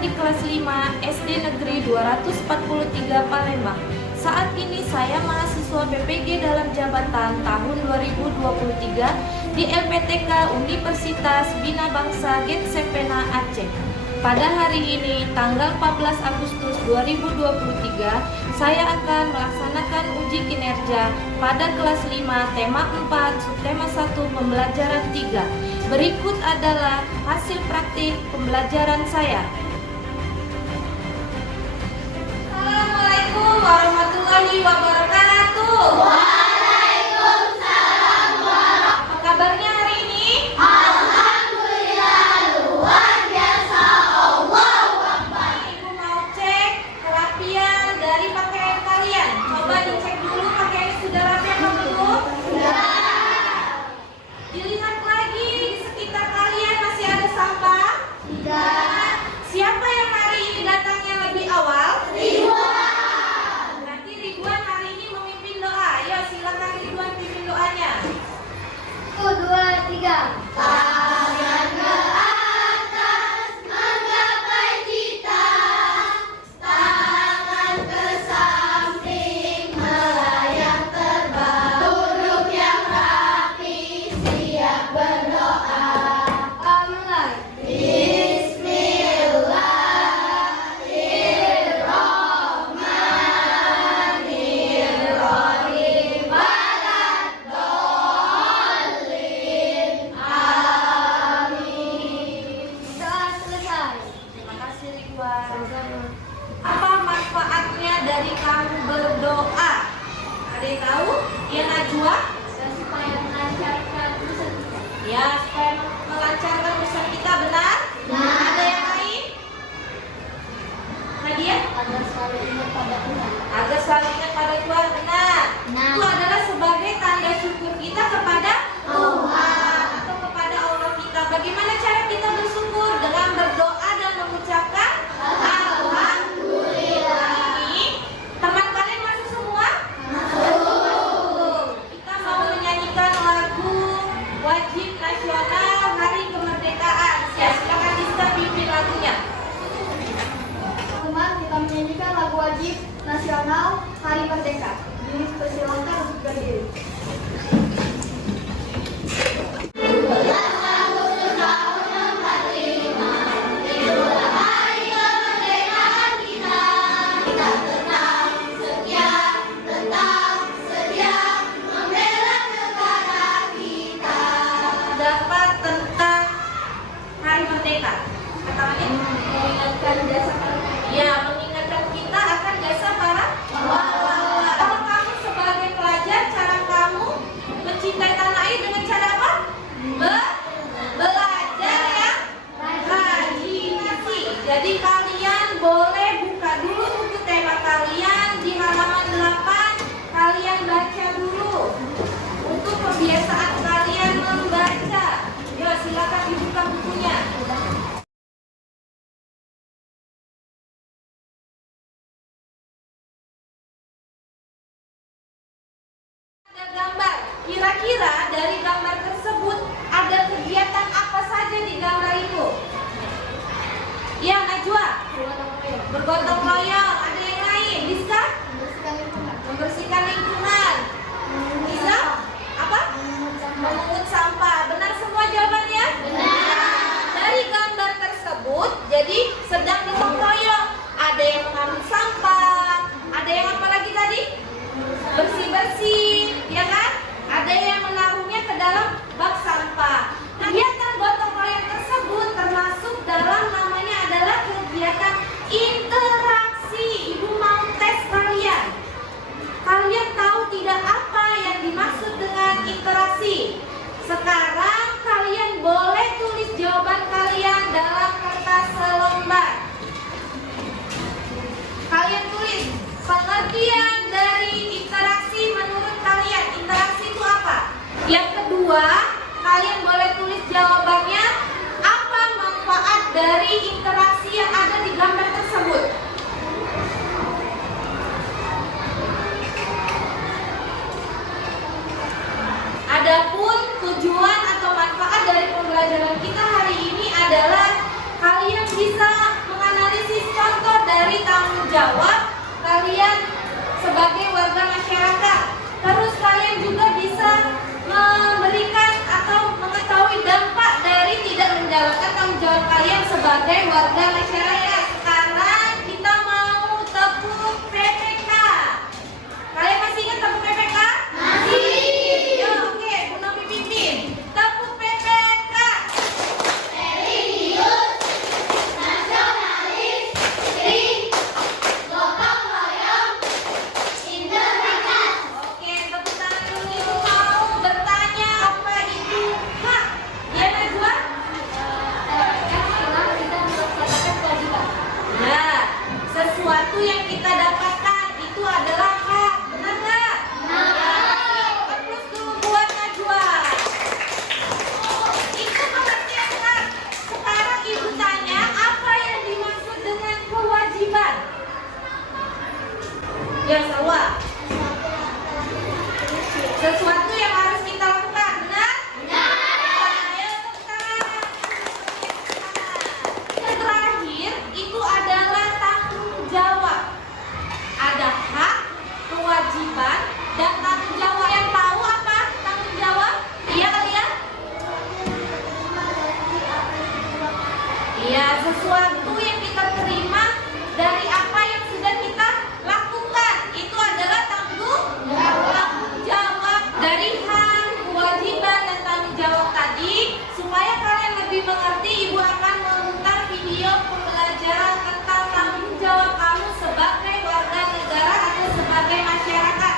di kelas 5 SD Negeri 243 Palembang. Saat ini saya mahasiswa BPG dalam jabatan tahun 2023 di LPTK Universitas Bina Bangsa Getsepena Aceh. Pada hari ini, tanggal 14 Agustus 2023, saya akan melaksanakan uji kinerja pada kelas 5 tema 4 subtema 1 pembelajaran 3. Berikut adalah hasil praktik pembelajaran saya. Assalamualaikum warahmatullahi wabarakatuh. Waalaikumsalam warahmatullahi. Apa kabarnya hari ini? Alhamdulillah, luar biasa. Allahu Akbar. Ibu mau cek kerapian dari pakaian kalian. Coba dicek dulu pakaian sudah rapi apa belum? Sudah. Dilihat lagi di sekitar kalian masih ada sampah? Tidak. Siapa yang hari ini datangnya lebih awal? Ridwan. Nanti Ridwan hari ini memimpin doa. Ayo silakan Ridwan pimpin doanya. 1, 2, 3. Tangan ke atas menggapai cita, tangan ke samping melayang terbang, duduk yang rapi siap berdoa. Mulai. Bismillahirrahmanirrahim. Waladhdallin. Amin. Sudah selesai. Terima kasih Ridwan. Apa manfaatnya dari kamu berdoa? Ada yang tahu? Ya Najwa? Supaya melancarkan usaha kita. Ya, supaya melancarkan usaha kita, benar? Benar. Ada yang lain? Nadia? Agar selalu ingat pada Tuhan. Agar selalu ingat pada Tuhan, benar. Benar. Itu adalah sebagai tanda syukur kita kepada Tuhan. atau kepada Allah kita. Bagaimana cara kita bersyukur? Dengan berdoa dan mengucapkan Alhamdulillah. Ini teman kalian masuk semua? Kita mau menyanyikan lagu wajib nasional Hari Kemerdekaan. Ya, silakan Dista pimpin lagunya. Teman, kita menyanyikan lagu wajib nasional Hari Merdeka. Dipersilakan untuk berdiri. Dapat tentang Hari Merdeka. Katakannya Mengingatkan jasa ya, mengingatkan kita akan jasa para pahlawan. Kalau kamu sebagai pelajar, cara kamu mencintai tanah air dengan cara apa? Belajar yang rajin. Jadi kalian boleh buka dulu buku tema kalian di halaman 8. Kalian baca dulu untuk kebiasaan kalian membaca. Yuk, silakan dibuka bukunya. Ada gambar. Kira-kira dari gambar tersebut ada kegiatan apa saja di gambar itu? Ya, Najwa. Bergotong royong. Ada yang lain? Bisa? Membersihkan lingkungan. Bisa? Apa? Memungut sampah. Benar semua jawabannya? Benar. Dari gambar tersebut, jadi sedang gotong royong. Ada yang mengambil sampah. Ada yang apa lagi tadi? Bersih-bersih, ya kan? Ada yang menaruhnya ke dalam bak sampah. Kegiatan gotong royong tersebut termasuk dalam namanya adalah kegiatan interaksi. Ibu mau tes kalian. Kalian tahu tidak apa yang dimaksud dengan interaksi? Sekarang kalian boleh tulis jawaban kalian dalam kertas selembar. jawab kalian sebagai warga masyarakat. Terus kalian juga bisa memberikan atau mengetahui dampak dari tidak menjalankan tanggung jawab kalian sebagai warga masyarakat. Sekarang kita mau tepuk PPK. Kalian masih ingat tepuk PPK? Masih. Ya, oke, Bu Novi pimpin. Tepuk PPK. Religius, nasionalis, kiri, gotong royong, integritas. Oke, tepuk tangan dulu. Mau bertanya apa itu hak? Ya, Najwa? Kita melaksanakan kewajiban. Nah, sesuatu yang kita dapatkan itu adalah hak. Benar nggak? Terus dulu buat Najwa. Itu pengertian hak. Sekarang Ibu tanya, apa yang dimaksud dengan kewajiban? Ya, Salwa. Sesuatu yang harus kita lakukan, benar? Ayo, tepuk tangan. Yang terakhir itu adalah tanggung jawab. Ada hak, kewajiban, dan tanggung jawab. Yang tahu apa tanggung jawab? Iya kalian? Iya, sesuatu yang kita terima dari apa yang sudah kita lakukan. Itu adalah tanggung jawab. Dari hak, kewajiban, dan tanggung jawab tadi, supaya kalian lebih mengerti, Ibu akan memutar video pembelajaran tentang tanggung jawab kamu sebagai warga negara atau sebagai masyarakat.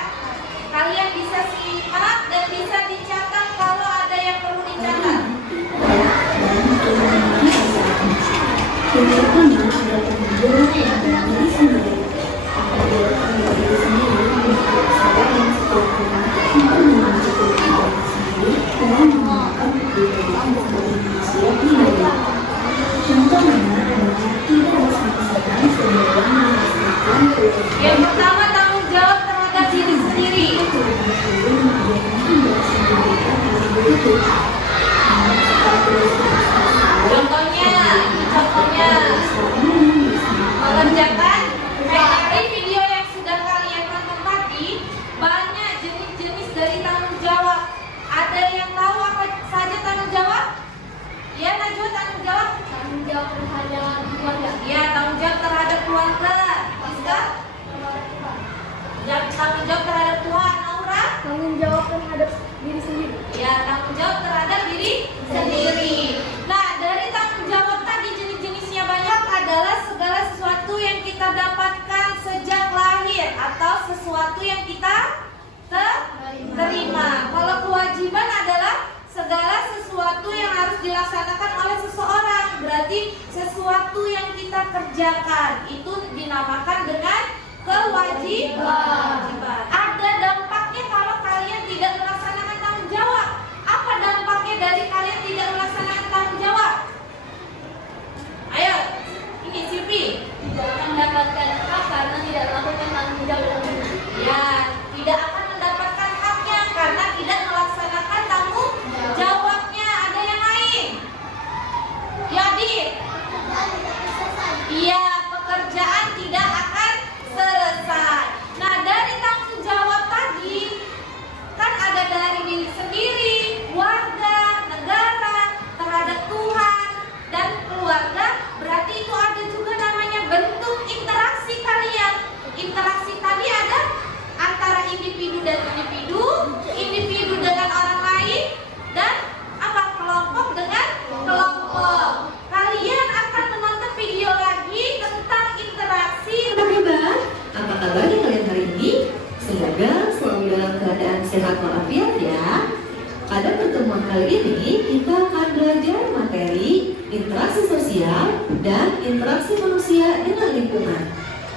Kalian bisa simak dan bisa dicatat kalau ada yang perlu dicatat. Yang pertama, tanggung jawab terhadap diri sendiri. Contohnya mengerjakan dari video yang sudah kalian tonton tadi, banyak jenis-jenis dari tanggung jawab. Ada yang tahu apa saja tanggung jawab? Ya, Najwa, tanggung jawab? Tanggung jawab terhadap keluarga. Ya, tanggung jawab terhadap keluarga. Rizka? Tanggung jawab terhadap Tuhan. Aura? Tanggung jawab terhadap diri sendiri. Ya, tanggung jawab terhadap diri sendiri. Nah, dari tanggung jawab tadi jenis-jenisnya banyak adalah segala sesuatu yang kita dapatkan sejak lahir atau sesuatu yang kita terima. Kalau kewajiban adalah segala sesuatu yang harus dilaksanakan oleh seseorang. Berarti sesuatu yang kita kerjakan itu dinamakan dengan kewajiban. Ada dampaknya kalau kalian tidak melaksanakan tanggung jawab. Apa dampaknya dari kalian tidak melaksanakan tanggung jawab? Ayo, ini Silvi. Tidak akan mendapatkan hak karena tidak melakukan tanggung jawab. Ya, tidak akan mendapatkan haknya karena tidak melaksanakan tanggung jawabnya. Ada yang lain? Ya, Dit. Iya, pekerjaan tidak akan selesai. Nah, dari tanggung jawab tadi kan ada dari diri sendiri, warga, negara, terhadap Tuhan dan keluarga. Berarti itu ada juga namanya bentuk interaksi kalian. Interaksi tadi ada antara individu dan individu, individu dengan orang lain, dan apa? Kelompok dengan kelompok. Kalian akan menonton video lagi tentang interaksi. Apa kabar? Apa kabarnya kalian hari ini? Semoga selalu dalam keadaan sehat walafiat ya. Pada pertemuan kali ini kita akan belajar materi interaksi sosial dan interaksi manusia dengan lingkungan.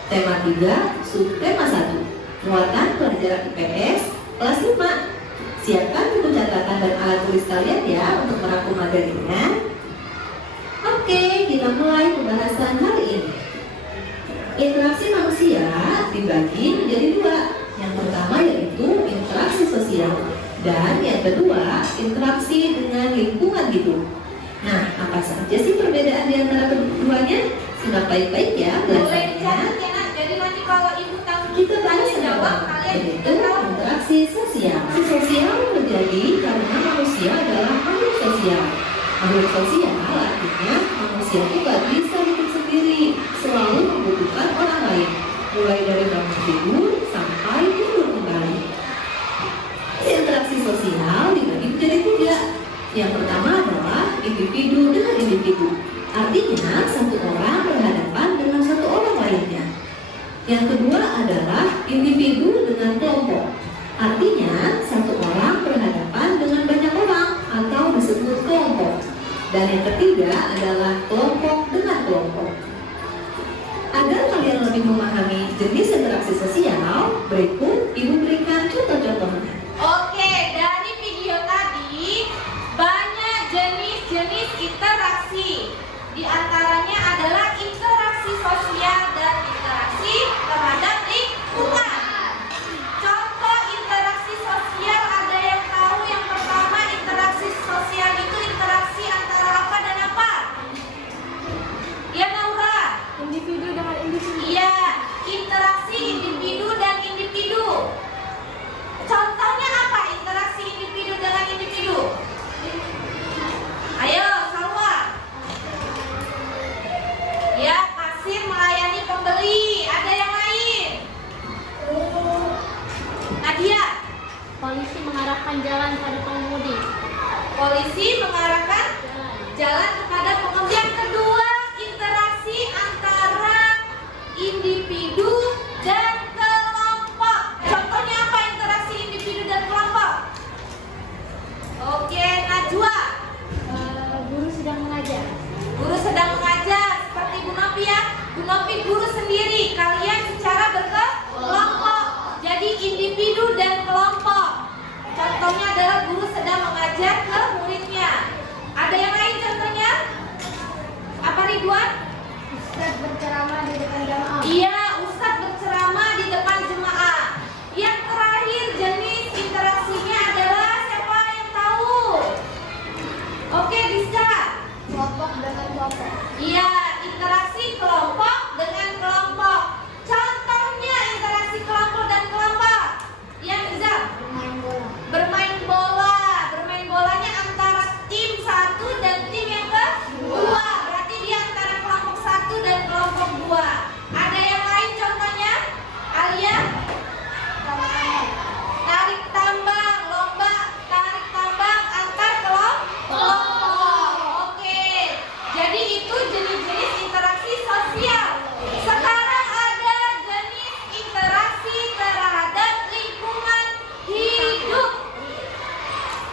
Tema 3, subtema 1, muatan pelajaran IPS kelas 5. Siapkan buku catatan dan alat tulis kalian ya untuk merangkum materinya. Oke, kita mulai pembahasan hari ini. Interaksi manusia dibagi menjadi dua. Yang pertama yaitu interaksi sosial dan yang kedua interaksi dengan lingkungan hidup. Nah, apa saja sih perbedaan di antara keduanya? Simak baik-baik ya Boleh belajarnya. dicatat ya, Nak. Jadi Kita bahas sekarang, yaitu interaksi sosial. Interaksi sosial terjadi karena manusia adalah makhluk sosial. Makhluk sosial artinya manusia itu gak bisa hidup sendiri, selalu membutuhkan orang lain, mulai dari bangun tidur sampai tidur kembali. Interaksi sosial dibagi menjadi 3. Yang pertama adalah individu dengan individu. Artinya satu orang berhadapan dengan satu orang lainnya. Yang kedua adalah individu dengan kelompok. Artinya satu orang berhadapan dengan banyak orang atau disebut kelompok. Dan yang ketiga adalah kelompok dengan kelompok. Agar kalian lebih memahami jenis interaksi sosial, berikut Ibu berikan contoh-contohnya. Oke, dari video tadi banyak jenis-jenis interaksi. Di antaranya adalah interaksi sosial dan interaksi terhadap lingkungan. Contoh interaksi sosial ada yang tahu? Yang pertama, interaksi sosial itu interaksi antara apa dan apa? Ya, Naura? Individu dengan individu. Iya, interaksi individu dan individu. Contohnya apa interaksi individu dengan individu? Ayo, Salwa. Ya, kasir melayani pembeli. Ada yang lain? Nadia. Polisi mengarahkan jalan pada pengemudi. Polisi mengarahkan jalan kepada pengemudi. Yang kedua, interaksi antara individu dan kelompok. Contohnya apa interaksi individu dan kelompok? Oke, Najwa. Guru sedang mengajar. Guru sedang mengajar, seperti Bu Novi ya. Bu Novi guru sendiri, kalian secara berkelompok. Jadi individu dan kelompok. Contohnya adalah guru sedang mengajar ke muridnya. Ada yang lain contohnya? Apa, Ridwan? Ustaz berceramah di depan jamaah. Iya, Ustadz berceramah di depan jemaah. Yang terakhir jenis interaksinya adalah siapa yang tahu? Oke, Rizka. Kelompok dengan kelompok. Iya, interaksi kelompok dengan kelompok. Contohnya interaksi kelompok dan kelompok. Yang bisa Bermain bola. bermain bola. Bermain bolanya antara tim 1 dan tim yang kedua. Berarti dia antara kelompok 1 dan kelompok 2. Ada yang lain contohnya? Alia? Tarik tambang, lomba tarik tambang antar kelompok. Oke. Jadi itu jenis-jenis interaksi sosial. Sekarang ada jenis interaksi terhadap lingkungan hidup.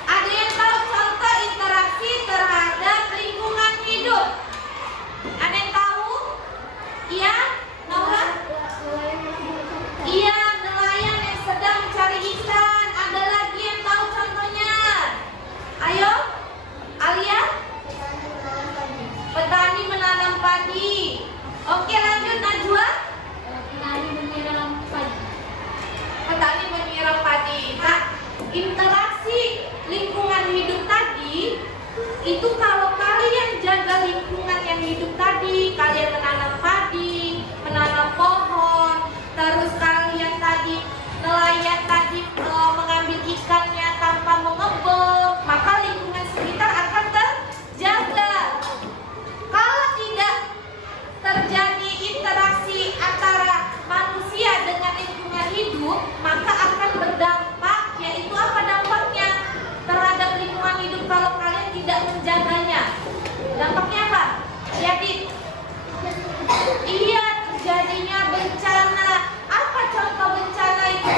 Ada yang tahu contoh interaksi terhadap lingkungan hidup? Ada yang tahu? Iya? Naura? Iya, nelayan yang sedang mencari ikan. Ada lagi yang tahu contohnya? Ayo, Alia? Petani menanam padi. Oke, lanjut Najwa. Petani menyiram padi. Petani menyiram padi. Nah, interaksi lingkungan hidup tadi itu kalau kalian jaga lingkungan yang hidup tadi, kalian menanam padi, menanam pohon, terus kalian tadi nelayan tadi mengambil ikannya tanpa mengebom, maka lingkungan sekitar akan terjaga. Kalau tidak terjadi interaksi antara manusia dengan lingkungan hidup, maka akan berdampak, yaitu apa dampaknya terhadap lingkungan hidup kalau kalian tidak menjaganya? Dampaknya apa? Jadi iya, terjadinya bencana. Apa contoh bencana itu?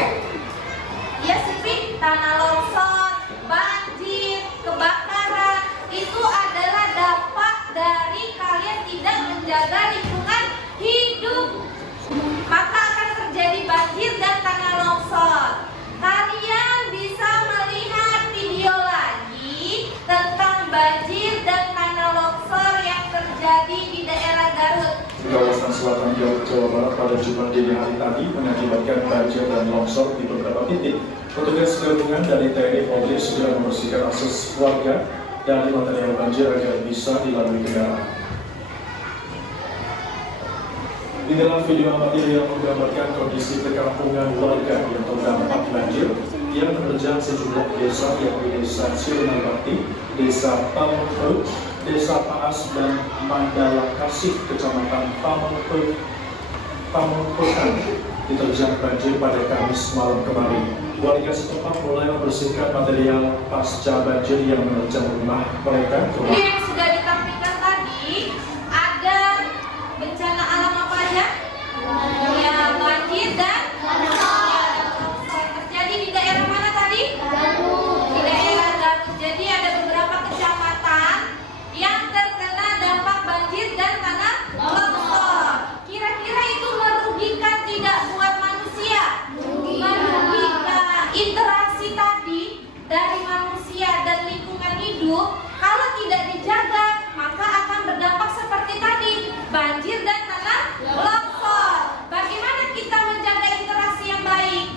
Ya, seperti tanah longsor, banjir, kebakaran. Itu adalah dampak dari kalian tidak menjaga lingkungan hidup. Maka akan terjadi banjir dan tanah longsor. Kalian bisa melihat video lagi tentang banjir dan tanah longsor yang terjadi di daerah Garut. Di kawasan selatan Jawa Barat pada Jumat dini hari tadi mengakibatkan banjir dan longsor di beberapa titik. Petugas gabungan dari TNI Polri sudah membersihkan akses warga dari material banjir agar bisa dilalui kendaraan. Di dalam video amatir yang menggambarkan kondisi perkampungan warga yang terdampak banjir yang menerjang sejumlah desa yakni Desa Sirna Bakti, Desa Pamengpe, Desa Paas dan Mandala Kasih, Kecamatan Pamengpekan diterjang banjir pada Kamis malam kemarin. Warga setempat mulai membersihkan material pasca banjir yang menerjang rumah mereka. Yang sudah ditampilkan tadi ada bencana alam apa aja? Ya, banjir dan longsor. Terjadi di daerah mana tadi? Di daerah Garut. Jadi ada beberapa kecamatan yang terkena dampak banjir dan tanah longsor. Kira-kira itu merugikan tidak buat manusia? Merugikan. Interaksi tadi dari manusia dan lingkungan hidup kalau tidak dijaga maka akan berdampak seperti tadi, banjir dan tanah longsor. Bagaimana kita menjaga interaksi yang baik?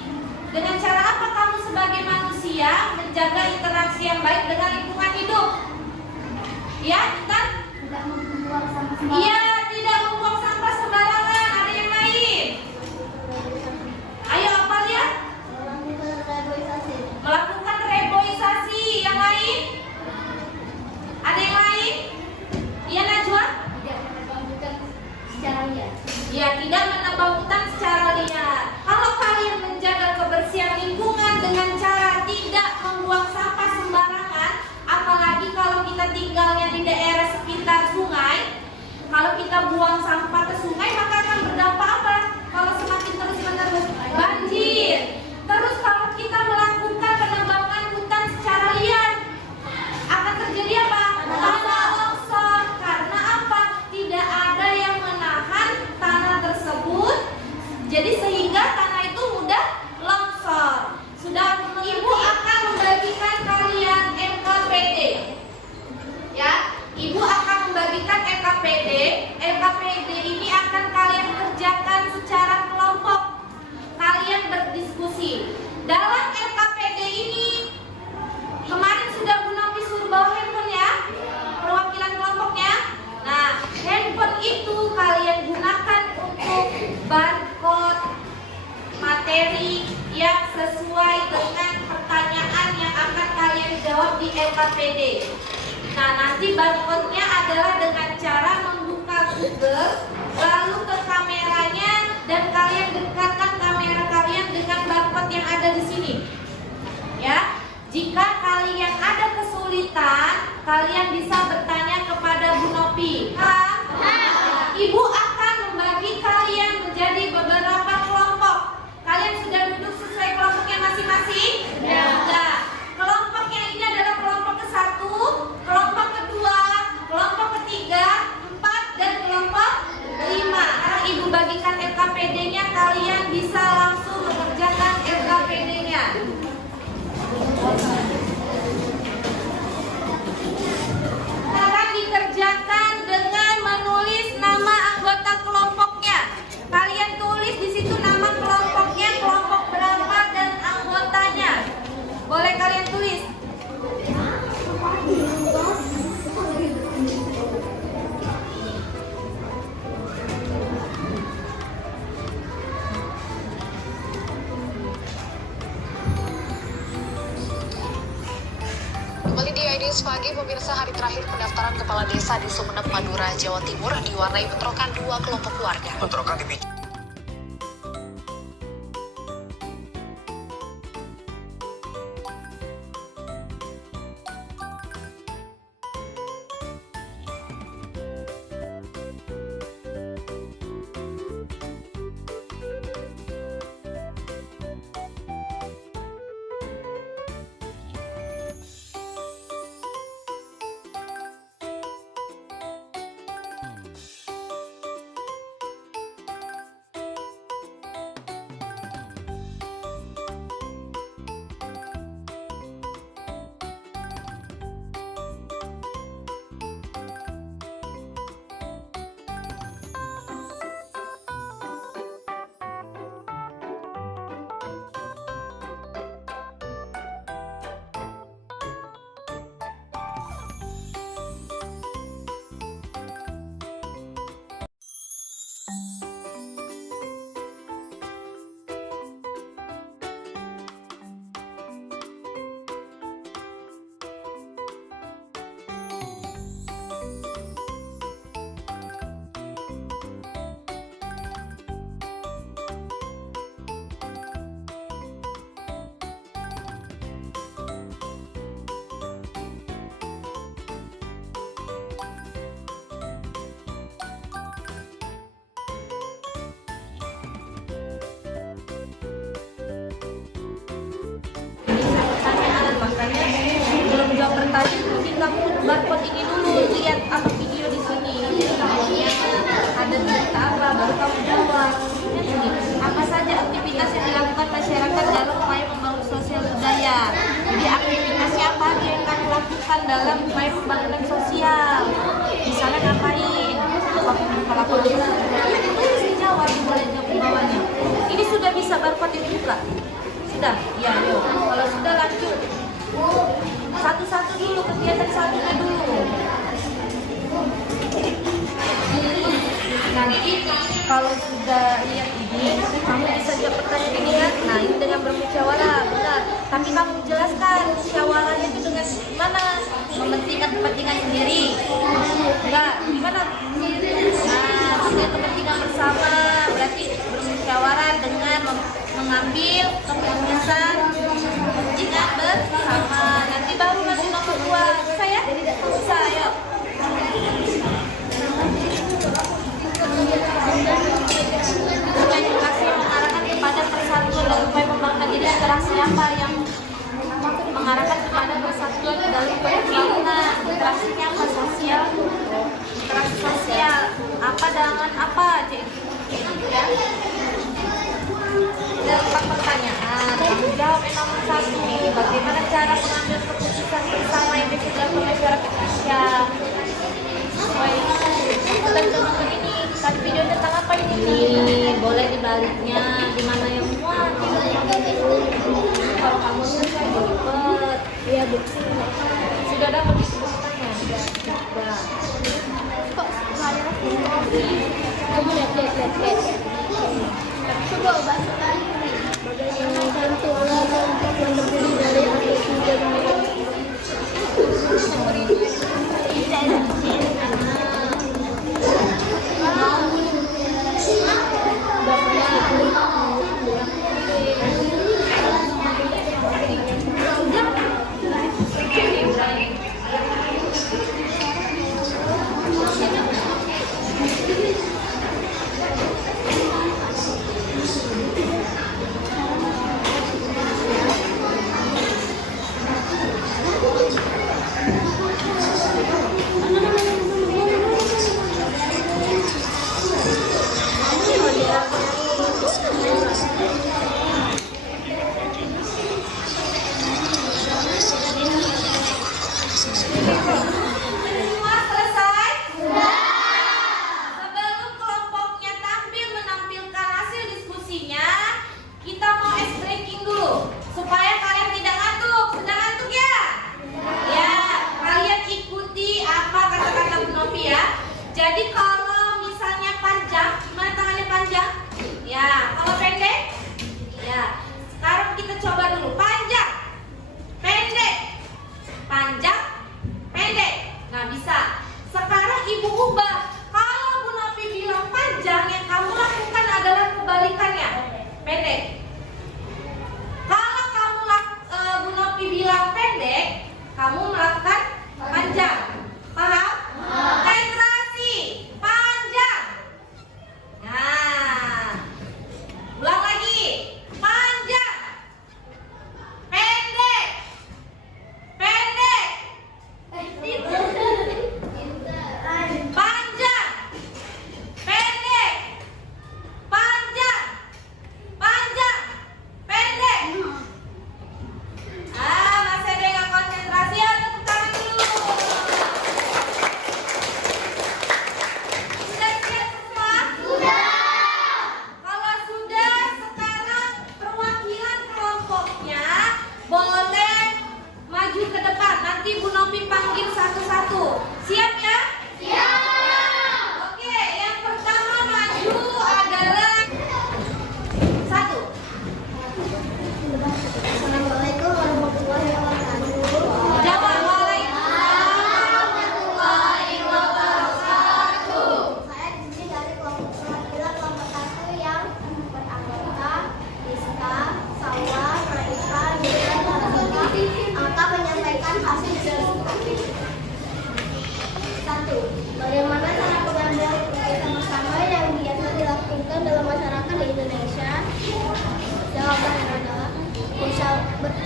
Dengan cara apa kamu sebagai manusia menjaga interaksi yang baik dengan lingkungan hidup? Ya, Intan? Tidak membuang sampah sembarangan. Iya, tidak membuang sampah sembarangan. Ada yang lain? Ayo apa lihat? Melakukan reboisasi. Yang lain? Ada yang lain? Iya, Najwa? Tidak menambah secara liar. Ya, tidak menebang hutan secara liar. Kalau kalian menjaga kebersihan lingkungan dengan cara tidak membuang sampah sembarangan, apalagi kalau kita tinggalnya di daerah sekitar sungai, kalau kita buang sampah ke sungai maka akan berdampak apa? Kalau semakin terus-menerus banjir. Terus kalau kita melakukan penebangan hutan secara liar, akan terjadi apa? Tanah longsor. Karena apa? Tidak ada yang menahan tanah tersebut. Jadi sehingga tanah itu mudah longsor. Sudah, Ibu akan membagikan kalian LKPD. Ya, Ibu akan membagikan LKPD. LKPD ini akan kalian kerjakan secara kelompok. Kalian berdiskusi. Dalam LKPD ini kemarin sudah Bu Novi suruh bawa handphone ya, perwakilan kelompoknya. Nah, handphone itu kalian gunakan untuk barcode materi yang sesuai dengan pertanyaan yang akan kalian jawab di LKPD. Nah, nanti barcode-nya adalah dengan cara membuka Google, lalu ke kameranya dan kalian dekatkan kamera kalian dengan barcode yang ada di sini. Ya, jika kalian ada kesulitan, kalian bisa bertanya kepada Bu Novi. Ibu akan membagi kalian menjadi beberapa kelompok. Kalian sudah duduk sesuai kelompoknya masing-masing? Sudah. Kelompoknya ini adalah kelompok ke-1, kelompok kedua, kelompok ketiga, 4, dan kelompok 5. Sekarang Ibu bagikan LKPD-nya, kalian bisa langsung mengerjakan LKPD-nya. Sekarang dikerjakan dengan menulis nama anggota kelompoknya. Kalian tulis di situ nama kelompoknya, kelompok berapa dan anggotanya. Boleh kalian tulis. Kembali di IDS Pagi, pemirsa, hari terakhir pendaftaran kepala desa di Sumeneb, Madura, Jawa Timur diwarnai bentrokan dua kelompok warga. Bentrokan dipicu kamu barcode ini dulu, lihat apa video di sini. Videonya ada berita apa, baru kamu jawab. Apa saja aktivitas yang dilakukan masyarakat dalam upaya membangun sosial budaya? Jadi aktivitasnya apa aja yang kamu lakukan dalam upaya pembangunan sosial? Misalnya ngapain? Kalau kamu bisa jawab, boleh jawab di bawahnya. Ini sudah bisa barcode ini buka? Sudah? Ya, yuk. Kalau sudah lanjut. Satu-satu dulu, kegiatan satunya dulu. Nanti kalau sudah lihat ini, kamu bisa jawab pertanyaan ini kan? Nah, ini dengan bermusyawarah, benar. Tapi kamu jelaskan musyawarahnya itu dengan gimana? Mementingkan kepentingan sendiri. Enggak, gimana? Nah, punya kepentingan bersama, berarti bermusyawarah dengan mengambil keputusan kepentingan bersama. Nanti baru nanti nomor 2. Bisa ya? Bisa, ayo. Edukasi yang mengarahkan kepada persatuan dan upaya pembangunan. Jadi literasi apa yang mengarahkan kepada persatuan dalam upaya pembangunan? Literasinya apa? Sosial. Literasi sosial. Apa dengan apa? Ya. Ada 4 pertanyaan. Kamu jawab yang nomor 1. Bagaimana cara mengambil keputusan bersama yang bisa dilakukan masyarakat Indonesia? Sesuai ketentuan ini. Tadi video tentang apa ini? Boleh dibaliknya. Di mana yang muat? Kalau kamu selesai dapat. Iya, bukti. Sudah dapat keputusannya? Sudah. Kok nggak ada kamu lihat. Coba bahasa tadi. Bagaimana tulang untuk mendepuri dari atas hingga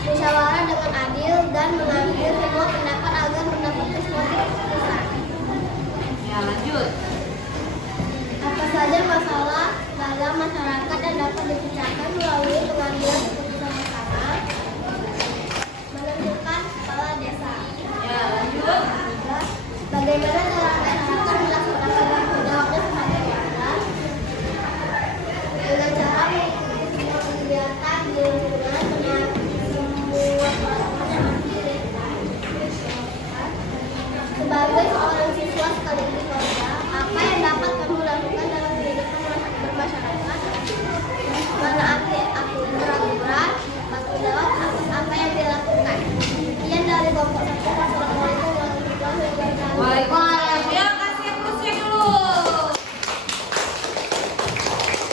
musyawarah dengan adil dan mengambil semua pendapat agar mendapat suatu keputusan. Ya, lanjut. Apa saja masalah dalam masyarakat yang dapat dipecahkan melalui pengambilan keputusan bersama? Menentukan kepala desa. Ya, lanjut. Bagaimana cara masyarakat melaksanakan tanggung jawabnya sebagai warga? Dengan cara mengikuti semua kegiatan di lingkungan dengan semua protokol yang sebagai seorang siswa sekaligus warga, apa yang dapat kamu lakukan dalam kehidupan bermasyarakat? Menaati aturan, tanggung jawab atas apa yang dilakukan. Sekian dari kelompok 1. Wassalamualaikum warahmatullahi wabarakatuh. Waalaikumsalam. Ya, kasih aplusnya dulu.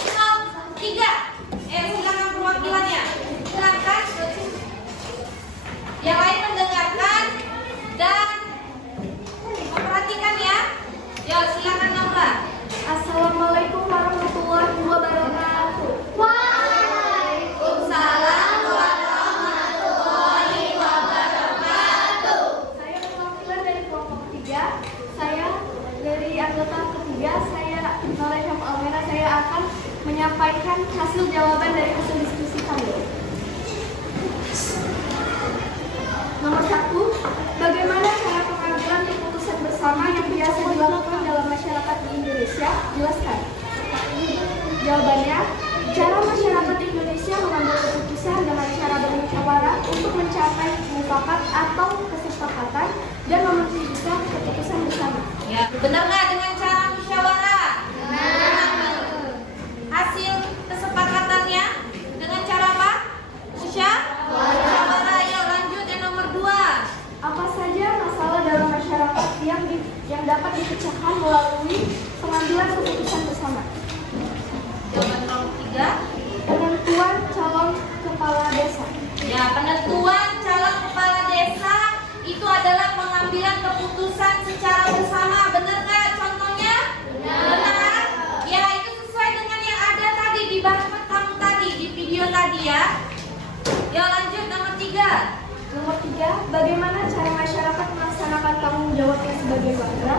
Kelompok 3. Silakan perwakilannya. Silakan. Yang lain mendengarkan dan memperhatikan ya. Ya, silakan Naura. Assalamualaikum warahmatullahi wabarakatuh. Waalaikumsalam warahmatullahi wabarakatuh. Saya perwakilan dari kelompok 3. Saya dari anggota ketiga. Saya Noreha Almera. Saya akan menyampaikan hasil jawaban dari hasil diskusi kami. Nomor 1, bagaimana cara pengambilan keputusan bersama yang biasa dilakukan dalam masyarakat di Indonesia? Jelaskan. Jawabannya, cara masyarakat Indonesia mengambil keputusan dengan cara bermusyawarah untuk mencapai mufakat atau kesepakatan dan memutuskan keputusan bersama. Ya, benar nggak dengan cara musyawarah? Benar. Hasil kesepakatannya dengan cara apa? Musyawarah. Yuk lanjut yang nomor 2. Apa saja masalah dalam masyarakat yang dapat dipecahkan melalui pengambilan keputusan bersama? Jawaban kelompok 3. Penentuan calon kepala desa. Ya, penentuan calon kepala desa itu adalah pengambilan keputusan secara bersama. Benar nggak contohnya? Benar. Ya, itu sesuai dengan yang ada tadi di barcode kamu tadi, di video tadi ya. Ya, lanjut nomor 3. Nomor 3, bagaimana cara masyarakat melaksanakan tanggung jawabnya sebagai warga?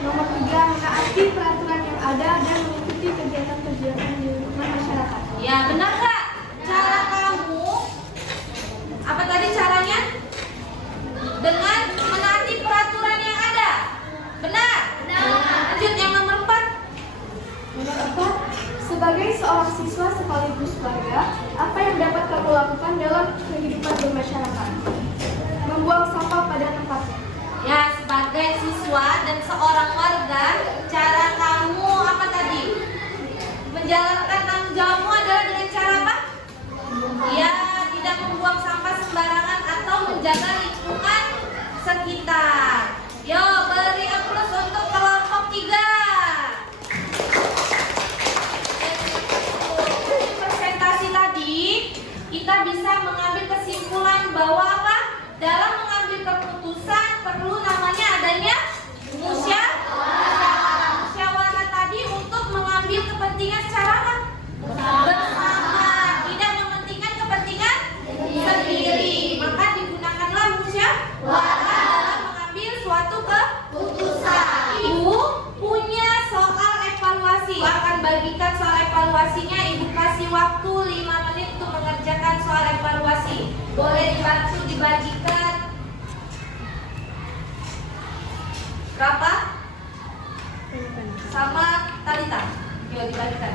Nomor 3, menaati peraturan yang ada dan mengikuti kegiatan-kegiatan di lingkungan masyarakat. Ya, benar nggak? Cara kamu apa tadi caranya? Dengan menaati peraturan yang ada. Benar? Lanjut yang nomor 4. Nomor 4, sebagai seorang siswa sekaligus warga, apa yang dapat kamu lakukan dalam kehidupan bermasyarakat? Membuang sampah pada tempatnya. Ya, sebagai siswa dan seorang warga, cara kamu apa tadi? Menjalankan tanggung jawabmu adalah dengan cara apa? Ya, tidak membuang sampah sembarangan atau menjaga lingkungan sekitar. Yo, beri aplaus untuk kelompok 3. Dari presentasi tadi, kita bisa mengambil kesimpulan bahwa apa? Dalam mengambil keputusan perlu namanya adanya musyawarah. Musyawarah tadi untuk mengambil kepentingan secara apa? Bersama, tidak mementingkan kepentingan sendiri. Maka digunakanlah musyawarah dalam mengambil suatu keputusan. Ibu punya soal evaluasi. Ibu akan bagikan soal evaluasinya. Ibu kasih waktu 5 menit untuk mengerjakan soal evaluasi. Boleh dibantu dibagikan. Berapa? Sama Talita. Yuk dibagikan.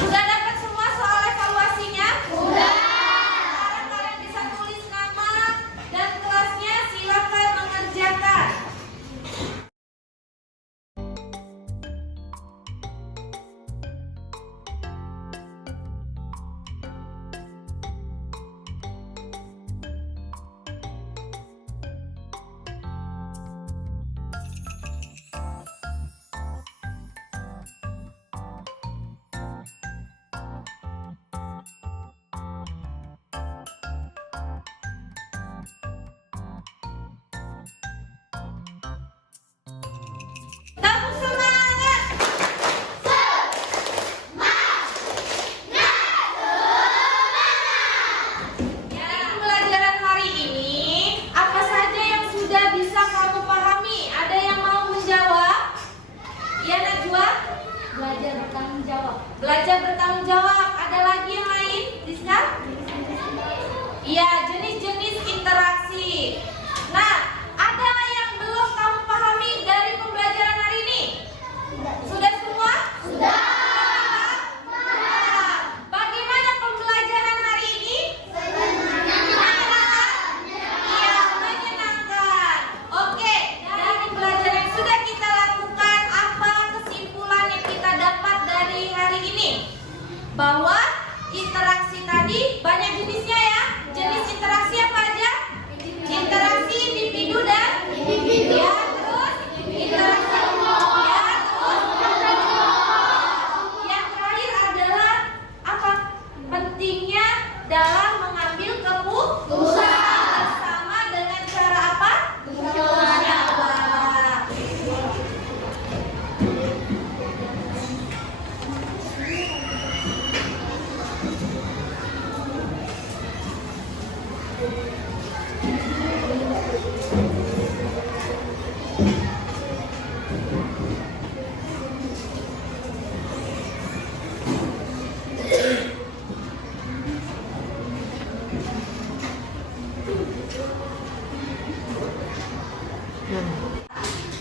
Sudah dapat semua soal evaluasinya? Sudah. Sekarang kalian bisa tulis nama dan kelasnya, silakan mengerjakan. Belajar bertanggung jawab. Ada lagi yang lain, Rizka? Iya, jenis-jenis interaksi. Nah, ada yang belum kamu pahami dari pembelajaran hari ini? Sudah semua? Sudah. Nah, bagaimana pembelajaran hari ini? Menyenangkan? Iya, menyenangkan. Oke, dari pembelajaran yang sudah kita lakukan, apa kesimpulan yang kita dapat dari hari ini? Bahwa interaksi tadi banyak jenisnya ya. Jenis interaksi apa aja? Interaksi individu dan individu. Ya, terus interaksi kelompok. Ya, terus yang terakhir adalah apa? Pentingnya dalam mengambil keputusan bersama dengan cara apa? Musyawarah.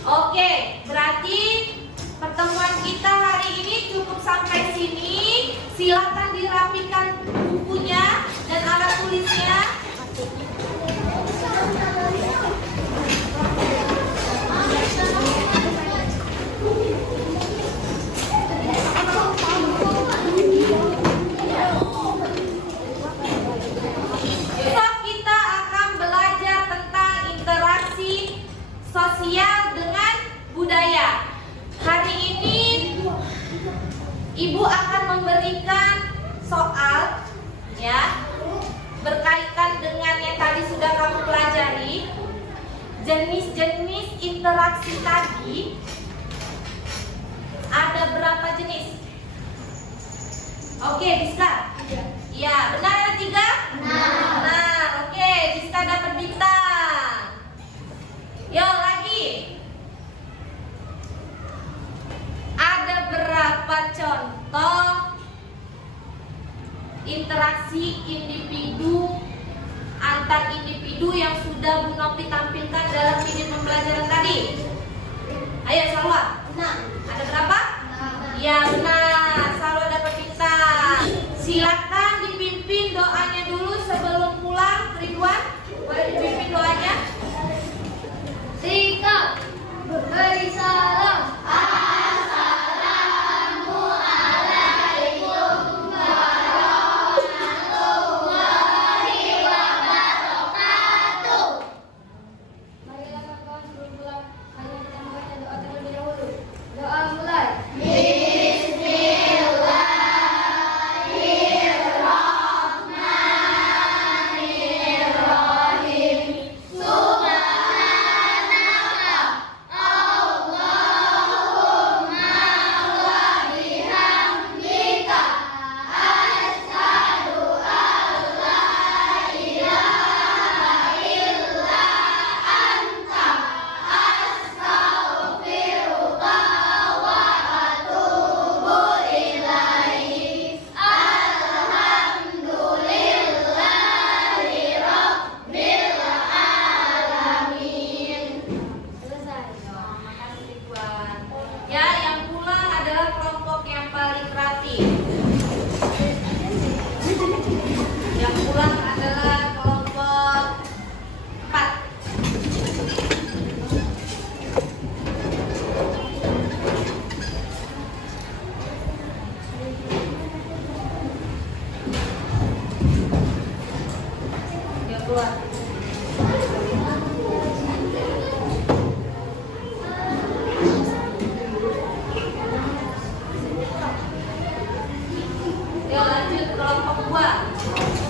Oke, berarti pertemuan kita hari ini cukup sampai sini. Silakan dirapikan bukunya dan alat tulisnya. Besok kita akan belajar tentang interaksi sosial dengan budaya. Hari ini Ibu akan memberikan soal ya berkaitan dengan yang tadi sudah kamu pelajari. Jenis-jenis interaksi tadi ada berapa jenis? Oke, Rizka? Iya, benar ada 3? Benar. Oke, Rizka dapat bintang. Yuk lagi. Ada berapa contoh interaksi individu antar individu yang sudah Bu Nopri tampilkan dalam video pembelajaran tadi? Ayo Salwa. Ada berapa? Ya benar. Salwa dapat bintang. Silakan dipimpin doanya dulu sebelum pulang. Ridwan, boleh dipimpin doanya? Sikap beri salam. Marilah kawan sebelum pulang, hanya kita membaca doa terlebih dahulu. Doa mulai. Ya, yang pulang adalah kelompok yang paling rapi. Yang pulang adalah kelompok 4. Ya, keluar. Yuk lanjut kelompok 2.